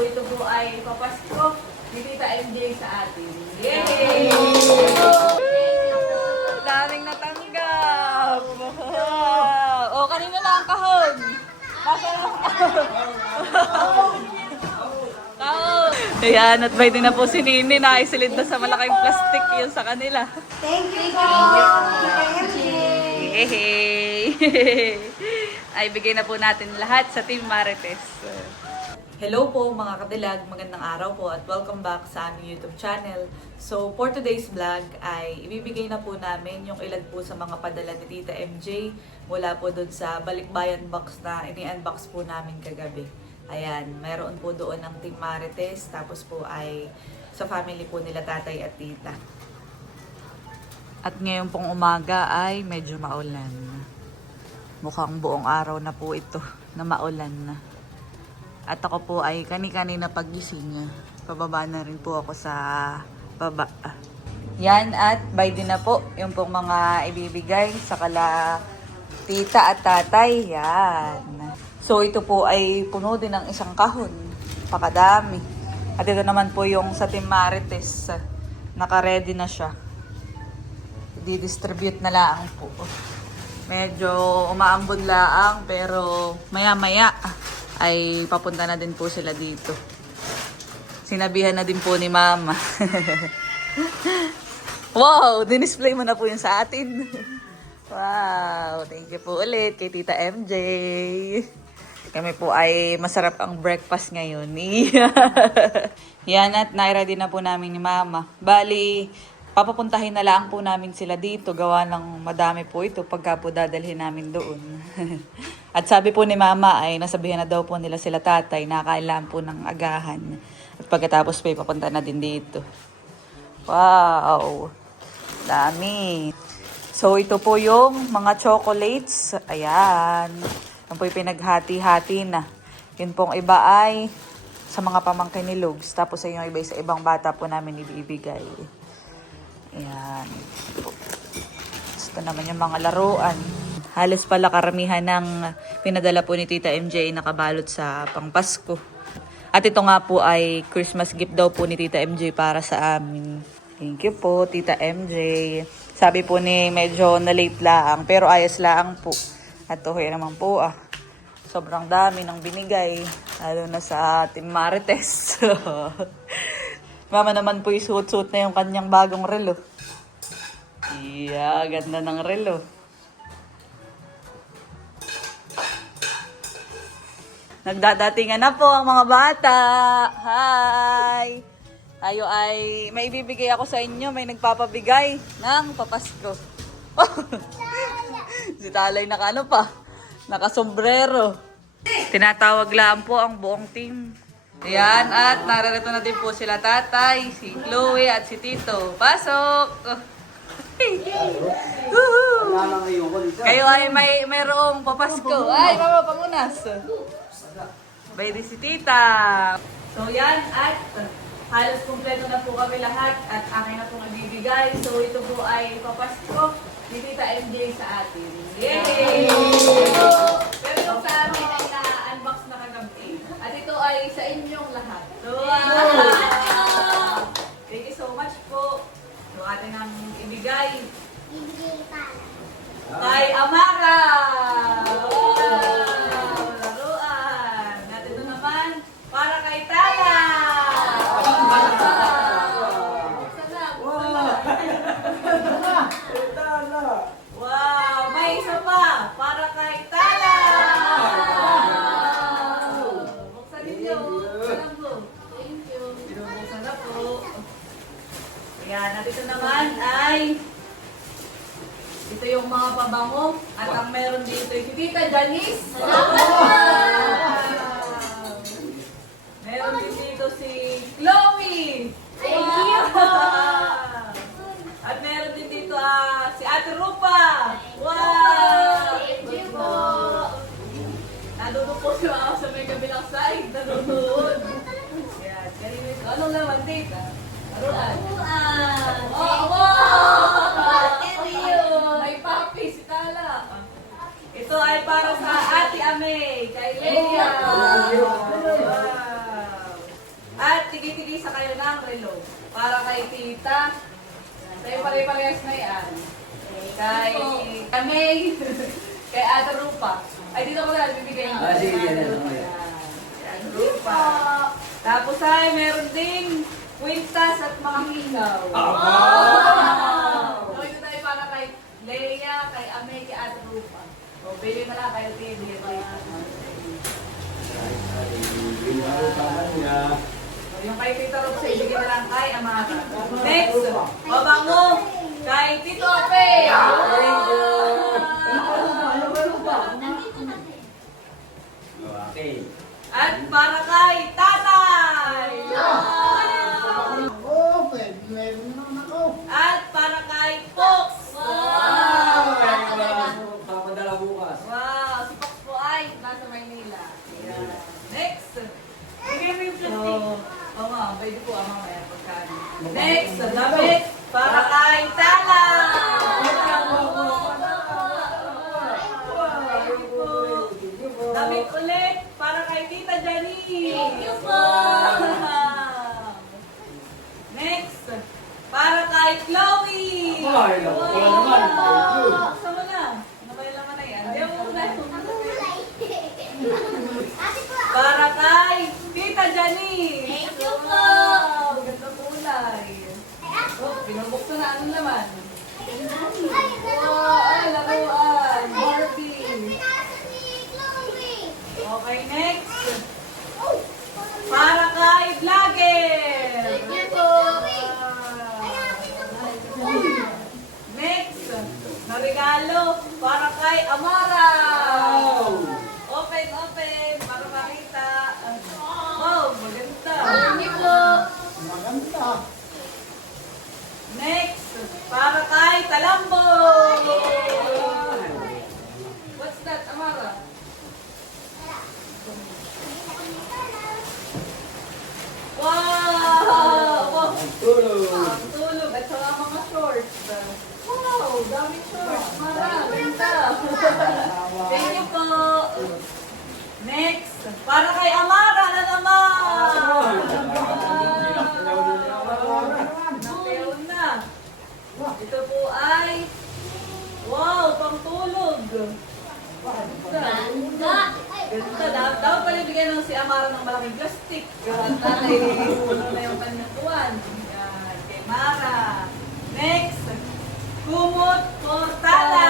So ito po ay papasko ni Tita MJ sa atin. Yay! Daming natanggap! Wow! O, kanina na ang kahon. Kahon! Ayan, at by din na po si Nini na isilid na sa malaking plastic yun sa kanila. Thank you po, Tita MJ. Yay! Ay, bigay na po natin lahat sa Team Marites. Hello po mga kadilag, magandang araw po at welcome back sa aming YouTube channel. So for today's vlog ay ibibigay na po namin yung ilan po sa mga padala ni Tita MJ mula po doon sa balikbayan box na ini-unbox po namin kagabi. Ayan, meron po doon ng Team Marites, tapos po ay sa family po nila tatay at tita. At ngayon pong umaga ay medyo maulan. Mukhang buong araw na po ito na maulan na. At ako po ay kani-kanina pagising. Pababa na rin po ako sa baba. Yan at by din na po yung pong mga ibibigay sa kala tita at tatay. Yan. So ito po ay puno din ng isang kahon. Pakadami. At ito naman po yung sa Team Marites. Naka-ready na siya. Di-distribute na lang po. Medyo umaambon laang pero maya-maya ay papunta na din po sila dito. Sinabihan na din po ni Mama. Wow! Dinisplay mo na po yun sa atin. Wow! Thank you po ulit kay Tita MJ. Kami po ay masarap ang breakfast ngayon. Yan at nairedy na po namin ni Mama. Bali, papapuntahin na lang po namin sila dito. Gawa ng madami po ito pagka po dadalhin namin doon. At sabi po ni Mama ay nasabihan na daw po nila sila tatay na kailangan po ng agahan. At pagkatapos po papunta na din dito. Wow! Dami! So ito po yung mga chocolates. Ayan. Yan po yung pinaghati-hati na. Yun pong iba ay sa mga pamangkin ni Lugs. Tapos ay yung iba sa ibang bata po namin ibibigay. Ayan. Ito naman yung mga laruan. Halos pala karamihan ng pinadala po ni Tita MJ nakabalot sa pangpasko. At ito nga po ay Christmas gift daw po ni Tita MJ para sa amin. Thank you po, Tita MJ. Sabi po ni medyo na-late lang, pero ayos lang po. At tuhoy naman po sobrang dami ng binigay, lalo na sa Team Marites. Mama naman po isuot-suot na yung kanyang bagong relo. Yeah, ganda ng relo. Nagdadatingan na po ang mga bata. Hi! Tayo ay may ibibigay ako sa inyo. May nagpapabigay ng papasko. Si Talay naka pa? Nakasombrero. Tinatawag lang po ang buong team. Ayan, at narito na din po sila tatay, si Chloe at si Tito. Pasok! Kayo ay mayroong papasko. Ay, Mama, pangunas. Baydi si Tita. So yan, at halos kumpleto na po kami lahat at akin na pong ibibigay. So ito po ay papasko ni Tita MJ sa atin. Yay! Pero yung sa amin ay na-unbox na kagabi. At ito ay sa inyong lahat. Wow! Thank you so much po. So atin ang ibigay. Kay Amara! Wow! Laruan! At ito naman, para kay Tala! Wow! May isa pa! Para kay Tala! Buksan ninyo. Buksan po. Thank you. Buksan na po. Ayan. At ito naman ay ito yung mga pabango. At ang meron dito ay si Tita Janice. Meron din dito si Chloe. Thank you. At meron din dito si Ate Rupa. Wow! Thank you po. Nandun po si Mama sa may kabilang side. Nandun. Yan. Ganun ito. Anong naman, Tita? Laruan. Oh, wow! Thank you. May papi si Tala. Ito ay para sa Ate Ame. Kay Leia. Wow! mag-iisa kayo ng relo. Para kay tita. Tayo pare-parehas na yan. Kay May. Kay Ate Rupa. Ay, dito ko na bibigay yung Sige, yan. Kay Ate Rupa. Tapos ay, meron ding kwintas at mga hilaw. So, ito tayo para kay Leia, kay Ame, kay Ate Rupa. O, pili na lang kayo pili. Yung kay Tito Rob, ibigay na lang kay Amara. Next, mabango kay Tito Ape. Okay. At para kay Tatay. At para kay Fox. Papadala bukas. Wow, si Fox po ay nasa Maynila. Ayan. Next. Bigyan mo yung plastic. Oo nga, pwede po ang mamaya pagkain. Next, damit para kay Tala. Damit ulit para kay Tita Janine. Thank you po. Next, para kay Chloe. Ay, naku, wala naman. Thank you. Buksan mo na. Ano ba yung laman na yan? Hindi mo na. Para kay Tita Janine. Thank you po. Wow, ganda kulay. Oh, binubuksan na anong laman. Wow, ay, laruan. Barbie. Okay, next. Para kay Vlogger. Thank you po. Next, na regalo para kay Amara. Open, open, para makita. Wow, maganda. Thank you po. Next, para kay Talambo. What's that, Amara? Wow! Wow! Ang tulog at saka mga shorts. Wow! Daming shorts. Maganda. Thank you po. Next, para kay Amara na naman. Napiyaw na. Ito po ay wow! Pangtulog. Ganda. Dapat pala bigyan ng si Amara ng malaking plastic. Tatay, puno na yung kanyang tuwan. Yan, kay Mara. Next, Kumot Portala.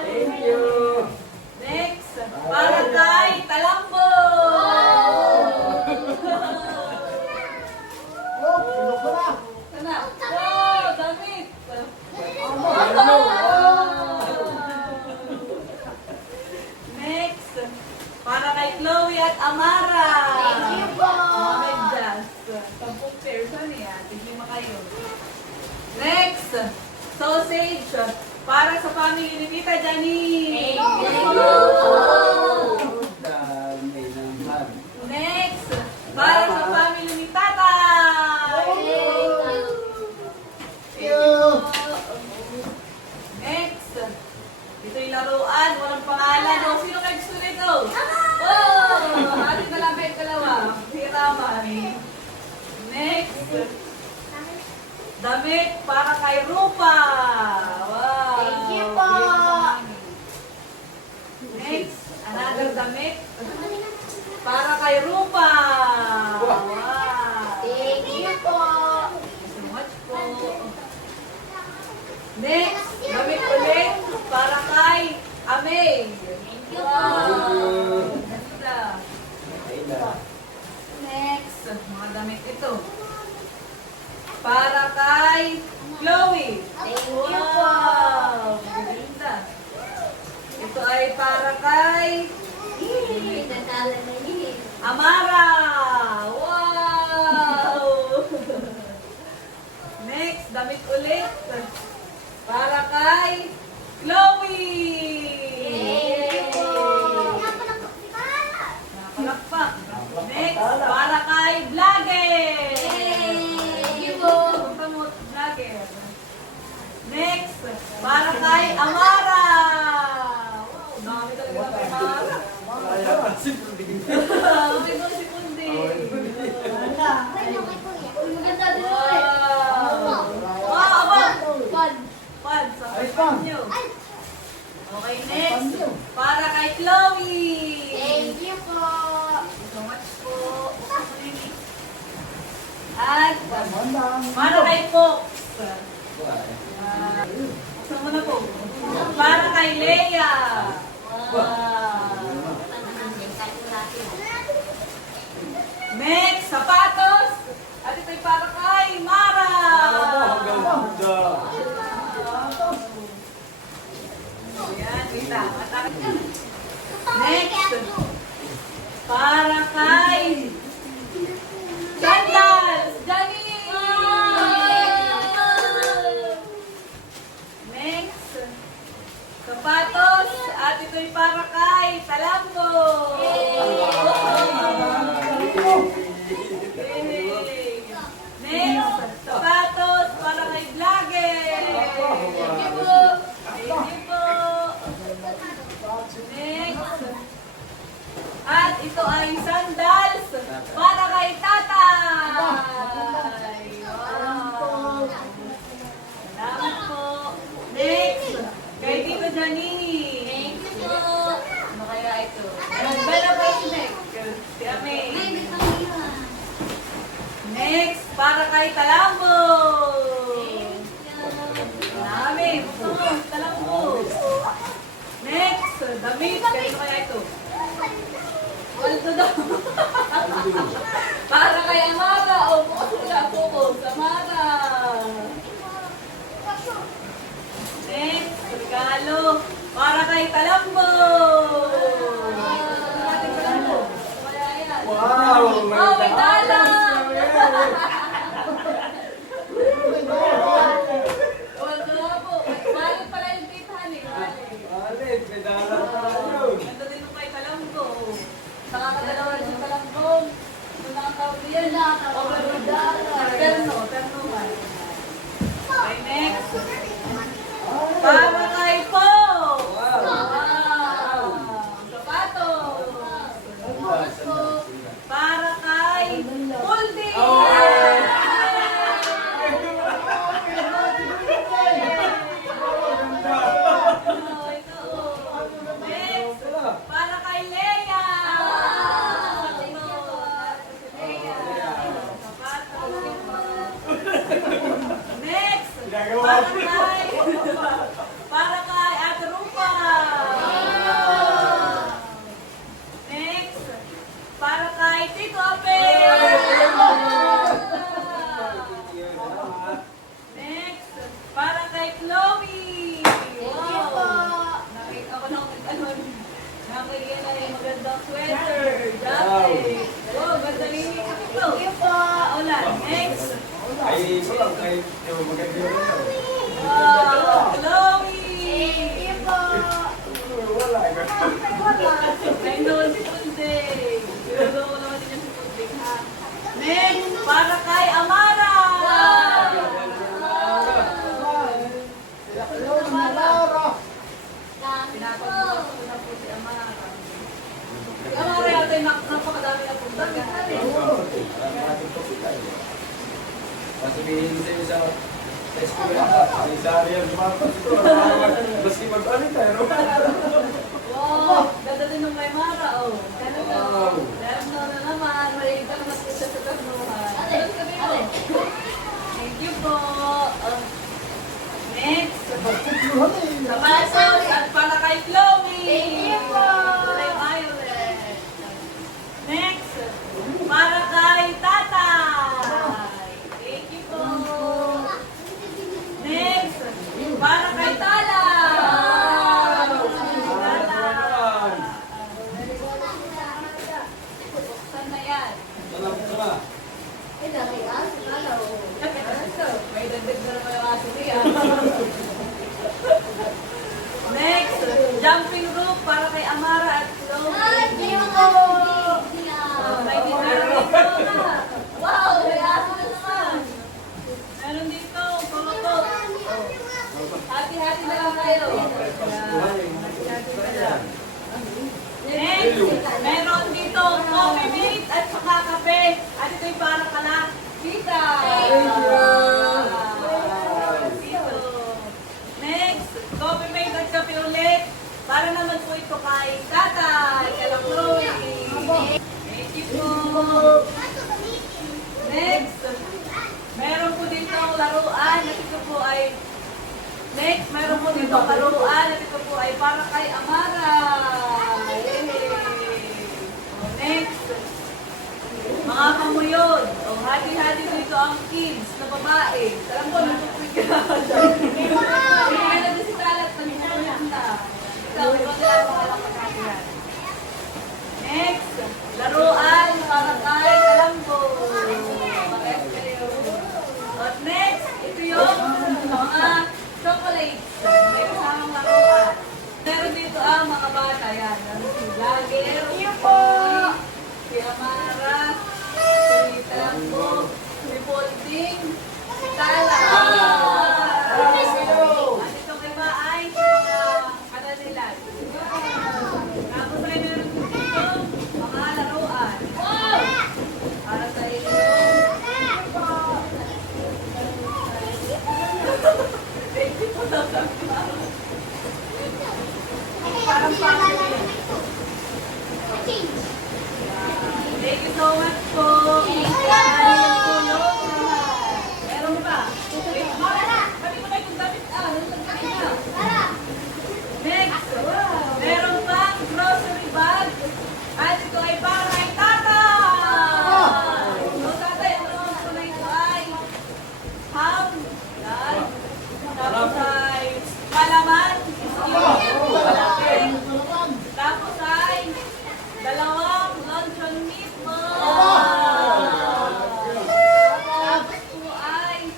Thank you. Next, para kay Talambo. Sana. Wow, damit. Next, para kay Chloe at Amara. Thank you po. Mga medyas. 10 pairs. Ano yan? Tignan mo kayo. Next, sausage para sa family ni Tita Janine. Thank you. Dami ng hag. Next, para sa family ni Tatay. Next, ito yung laruan, walang pangalan. O, sino kayo gusto nito? Oh, atin na lang kayo dalawa. Hiraman. Next, damit para kay Rupa. Wow. Thank you po. Next, another damit para kay Rupa. Wow. Thank you po. So much po. Next, damit ulit para kay Amay. Thank you po. Wow. Ganda. Okay na. Next, mga damit ito. Para kay Chloe. Thank you po. Wow. Ganda. Ito ay para kay Nagdadala na yun. Amara. Wow. Next, damit ulit. Para kay Chloe. Thank you po. Napalakpak. Next, para kay Vlogger. Thank you po. Punta mo, Vlogger. Next, para kay Amara. Wow, dami talaga ng Amara. Kaya, simple din. Dami daw si Maganda din Wow! ulit. Wow, aba! Pan. Pan, sa Ay, pan pan. nyo. Okay, next. Para kay Chloe. Thank you po. So much po. At para kay Fox. Buksan mo na po. Para kay Leia. Wow. Next, sapatos. At ito'y para kay Mara. Ayan, wait lang. Next, para kay sandals. Janine. Next, sapatos. At ito'y para kay Talambo. Yay! Next, sapatos para kay Vlogger. Thank you po. Thank you po. Next. At ito ay sandals para kay tatay. Wow. Salamat po. Next, kay Tito Janine. Thank you po. Ano kaya ito? Bella ba yung next? Si Ame. Ay, may pangyawa. Next, para kay Talambo. Thank you. Dami. Gusto mo, Talambo. Next, damit. Kaya kaya ito? Waldo daw. Para kay Amara. O, bukas wala po ko. Amara. Next, regalo. Para kay Talambo. Natin Talambo. Kaya yan. Wow! Oh, may dala. Waldo na po. Walid pala yung titahan eh. Walid. Ganda din yung kay Talambo. Nakakadalawa rin yung Talambo. Ito nakakawin yan. Terno man. Okay, next. Para kay Po. Wow. Sapatos. Para kay Puldi. Next. Para kay Leia. Next. Para kay Ate Rupa. Next. Para kay Tito Ape. Next. Para kay Chloe. Wow. Nakita ko na nakikita na yung magandang sweater. Jacket. Wow, ganda rin yung ito. Ulan. Next. Wow, Chloe. Ay, noon si Punde. Siguro ko naman din si Punde, ha? Next, para kay Amara. Pinapagawa ko na po si Amara. Si Amara yata yung napakadami na punta. Sabihin ko sa'yo sa eskwela ka, ay sari ang lumapas ito. Maski mag-alit tayo. Wow, ganda din ng may Mara, oh. Wow. Terno na naman. Maligit ka naman sa ternuhan. Thank you po. Next. Sapatos at para kay Chloe. Thank you po. Kay Violet. Next. Para kay Tatay. Thank you po. Next. Para kay Tala. Tala. Dito ang kids na babae. Alam ko, natutuwid ka na dyan. May nagsisalat, nagsisalat na. Ikaw, ikaw nila ang mga pagkatihan. Next, laruan para kay Kalambo. At next, ito yung mga chocolates. May kasamang laruan. Meron dito ang mga bata. Yan, si Vlogger, si Poy, si Amara, si Kalambo, si Polding, si Tala. At ito kay Maay, ano nila. Tapos ay meron dito mga laruan. Para sa inyo. Parang family. Thank you so much po. Meron pa. Sabi ko kayo kung dapat next, meron pang grocery bag. At ito ay para kay Tata. So, Tata, yung naman po na ito ay ham. Yan. Tapos ay palaman. Tapos ay dalawang luncheon meatball. Tapos po ay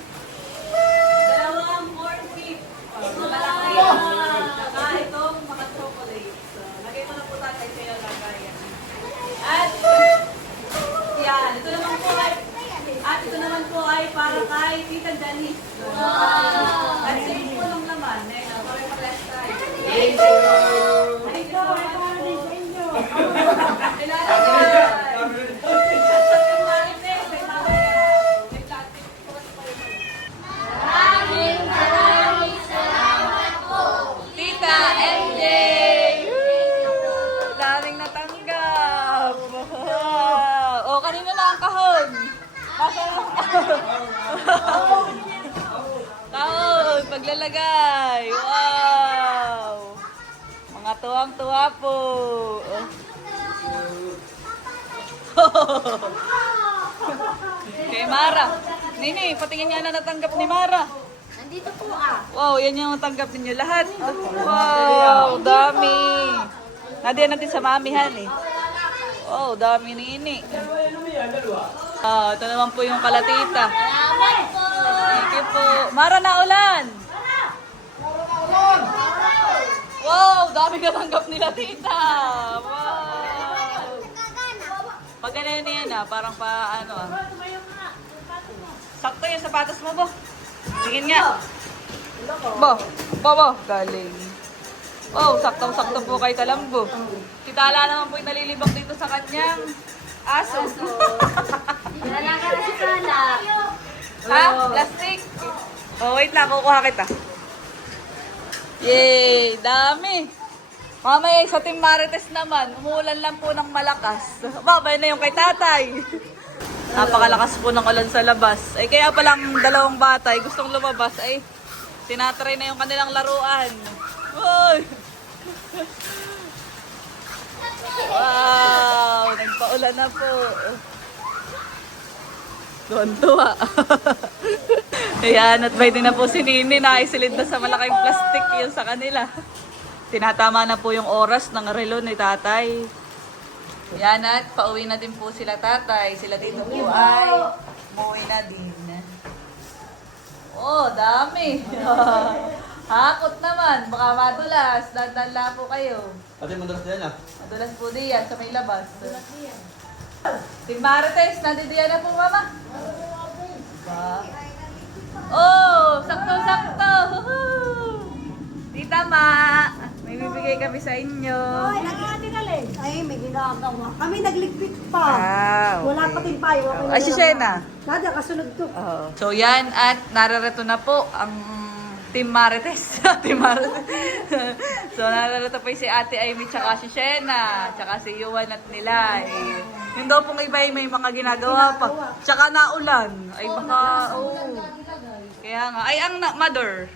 dalawang corn beef. Malaki. Saka itong mga chocolates. Lagay mo na po tatay sa'yo lagayan. At yan, ito naman po ay para kay Tita Janice. At same po ng laman. Para mag-last tayo. Thank you. Thank you so much po. Ilalagay. At sa Marites, may mamaya. May plastic po kasi pa rin. Tita MJ! Daming natanggap! O, kanina lang ang kahon. Nasa lang ang kahon. Kahon, paglalagay. Wow! Mga tuwang-tuwa po. Kay Mara. Nini, patingin nga na natanggap ni Mara. Nandito po ah. Wow, yan yung natanggap ninyo lahat. Wow, dami. Nadiyan natin sa mamihan eh. Wow, dami Nini. Ito naman po yung kalatita. Salamat po. Thank you po. Mara na ulan. Wow, dami natanggap nila tita. Wow. Pag ganyan yan parang pa ano ah. Sakto yung sapatos mo, Bo. Tingin nga. Bo, galing. Oh, saktong-sakto po kay Kalambo. Si Tala naman po yung nalilibang dito sa kanyang aso. Wala ka na si Tala. Ha? Plastic? Oh, wait lang. Kukuha kita. Yay! Dami! Mamaya sa Team Marites naman, umuulan lang po ng malakas. Babay na yung kay tatay. Napakalakas po ng ulan sa labas. Ay kaya palang dalawang bata ay gustong lumabas ay tinatry na yung kanilang laruan. Uy! Wow! Nagpaulan na po. Tuwan-tuwa. Ayan, at may din na po si Nini na isilid na sa malaking plastic yun sa kanila. Tinatama na po yung oras ng relo ni tatay. Yan at pauwi na din po sila tatay. Sila dito po ay umuwi na din. Oh, dami. Hakot naman. Baka madulas. Dandan po kayo. Ate, madulas din ah. Madulas po diyan sa may labas. Team Marites, nandiyan na po mama. Ba? Oh, sakto-sakto. Tita Ma, may bibigay kami sa inyo. Ay, nag-aatingalin. Ay, may ginagawa. Kami nagligpit pa. Wow. Wala pa din payo. Ay, si Shena. Nada, kasunod to. So yan, at nararito na po ang Team Marites. Team Marites. So nararito po si Ate Amy, tsaka si Shena, tsaka si Yuan at Nilay. Yun daw pong iba ay may mga ginagawa pa. Tsaka naulan. Ay baka, Kaya nga, ay ang mother.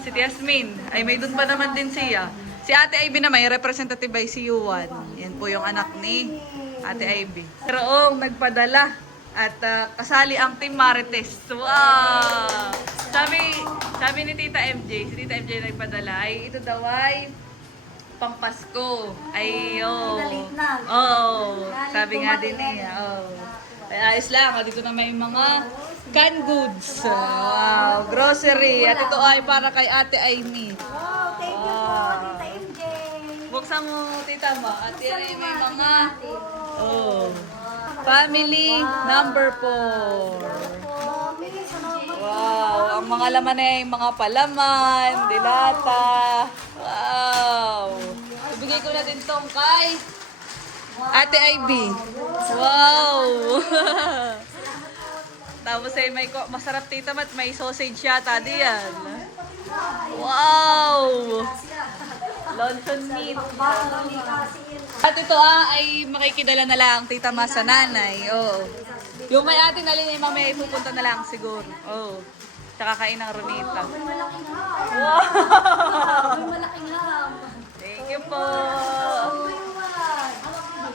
Si Yasmin. Ay may doon pa naman din siya. Si Ate Ivy naman, yung representative ay si Yuan. Yan po yung anak ni Ate Ivy. Pero nagpadala. At kasali ang Team Marites. Wow! Sabi ni Tita MJ, si Tita MJ nagpadala, ay ito daw ay Pampasko. Ay, oh. Oh, sabi nga din niya. Oh. Ay, ayos lang. Dito na may mga canned goods. Wow, grocery. At ito ay para kay Ate Amy. Oh, thank you po, Tita MJ. Buksan mo, Tita Ma. At yan ay may mga family number 4. Wow, ang mga laman ay mga palaman, dilata. Wow. Ibigay ko na din tong kay Ate Ivy. Wow. Tapos ay may masarap tita mat, may sausage yata diyan. Wow. Lonson meat. At ito ay makikidala na lang tita Ma sa nanay. Oo. Yung may ate na rin ay mamaya ipupunta na lang siguro. Oo. Tsaka kain ng Ronita. Wow. Malaking ham. Thank you po.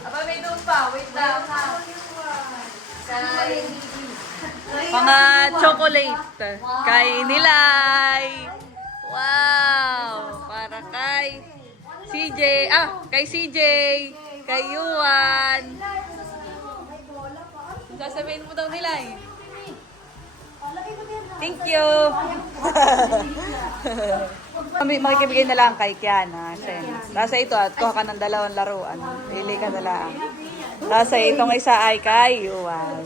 Aba, may doon pa. Wait lang. Mga chocolate. Kay Nilay. Wow. Para kay CJ. Kay CJ. Kay Yuan. Sasabihin mo daw Nilay. Thank you. Makikibigay na lang kay Kiana. Nasa ito at kuha ka ng 2 laruan. Pili ka na lang. Nasa itong isa ay kay Yuan.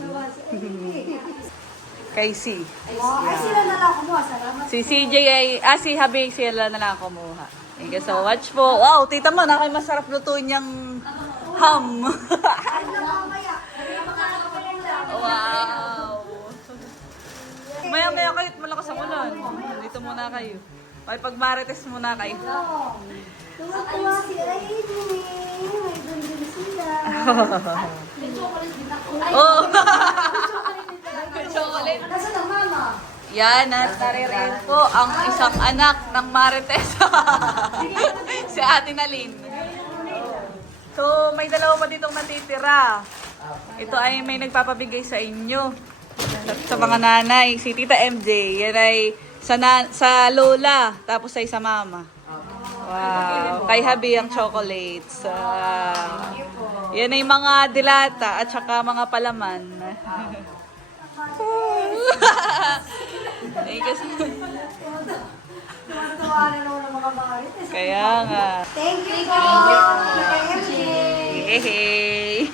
Kay C. Ay, sila na lang kumuha. Salamat. Si CJ ay, si Habi sila na lang kumuha. Thank you so much po. Wow, tita mo, nakay masarap lutuin niyang ham. Wow. Maya-maya kayo, malakas ang ulan. Dito muna kayo. Ay, pag marites muna kayo. Tuwa si Amy. May dun sila. Oh! Chocolate. Nasaan ang mama? Yan, at naririyan po ang isang anak ng Marites. Si Ate Nalin. So, may 2 pa ditong natitira. Ito ay may nagpapabigay sa inyo. Sa mga nanay. Si Tita MJ, yan ay sa lola, tapos ay sa mama. Wow. Kay Habi ang chocolates. Yan ay mga dilata at saka mga palaman. Tuwa na naman ang mga marites. Kaya nga. Thank you po, Tita MJ. Hey.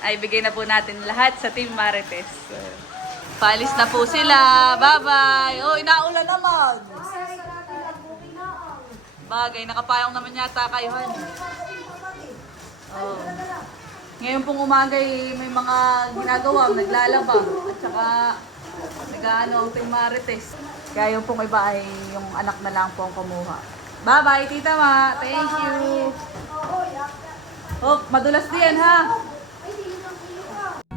Ay, bigay na po natin lahat sa Team Marites. Paalis na po sila. Bye-bye. Oh, inaulan naman. Bagay, nakapayong naman yata kayo. Oh. Ngayon pong umaga may mga ginagawa, naglalaba. At saka nag-ano ang Team Marites. Kaya yung pong iba ay yung anak na lang po ang kumuha. Bye-bye, Tita Ma. Thank you. Oh, madulas din ha.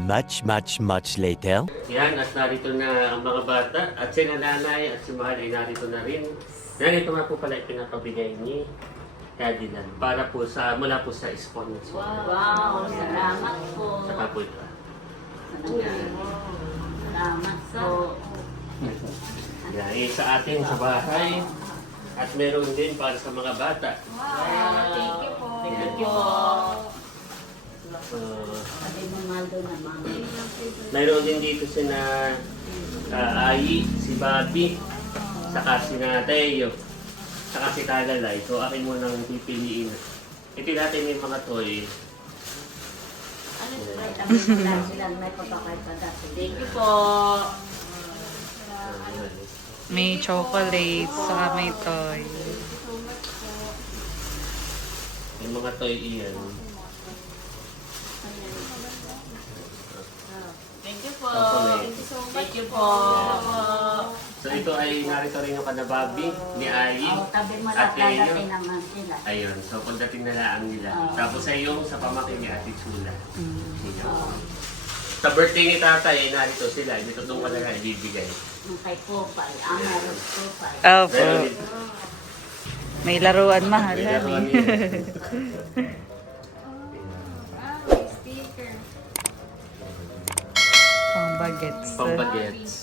Much later. Yan, at narito na ang mga bata at si nanay at si mahal ay narito na rin. Yan, ito nga po pala pinapabigay ni Cadillac para po mula po sa sponsor. Wow, salamat po. Saka po ito. Salamat po. Yan, sa atin sa bahay. At meron din para sa mga bata. Thank you po. Thank you po. Sabi mo Maldo naman. Mayroon din dito sina Ayi, si Bobby, saka si Teo, saka si Talalay. So akin mo nang pipiliin. Ito natin yung mga toy. Ano ito? Wala silang may papakaipada. Thank you po. May chocolates, saka may toy. Yung mga toy iyan. Thank you po. Thank you so much. Thank you po. So ito ay narito rin yung kanababi ni Ayi. Tabi mo At lang yun, dadating naman sila. ayun, so pagdating na lang nila. Tapos ay yung sa pamakin ni Ate Chula. Sa birthday ni Tatay ay narito sila. Dito doon wala na ibibigay. Yung kay Popay. Meron Popay. Opo. May laruan mahal. May laruan yun. Pambagets. Pampagets.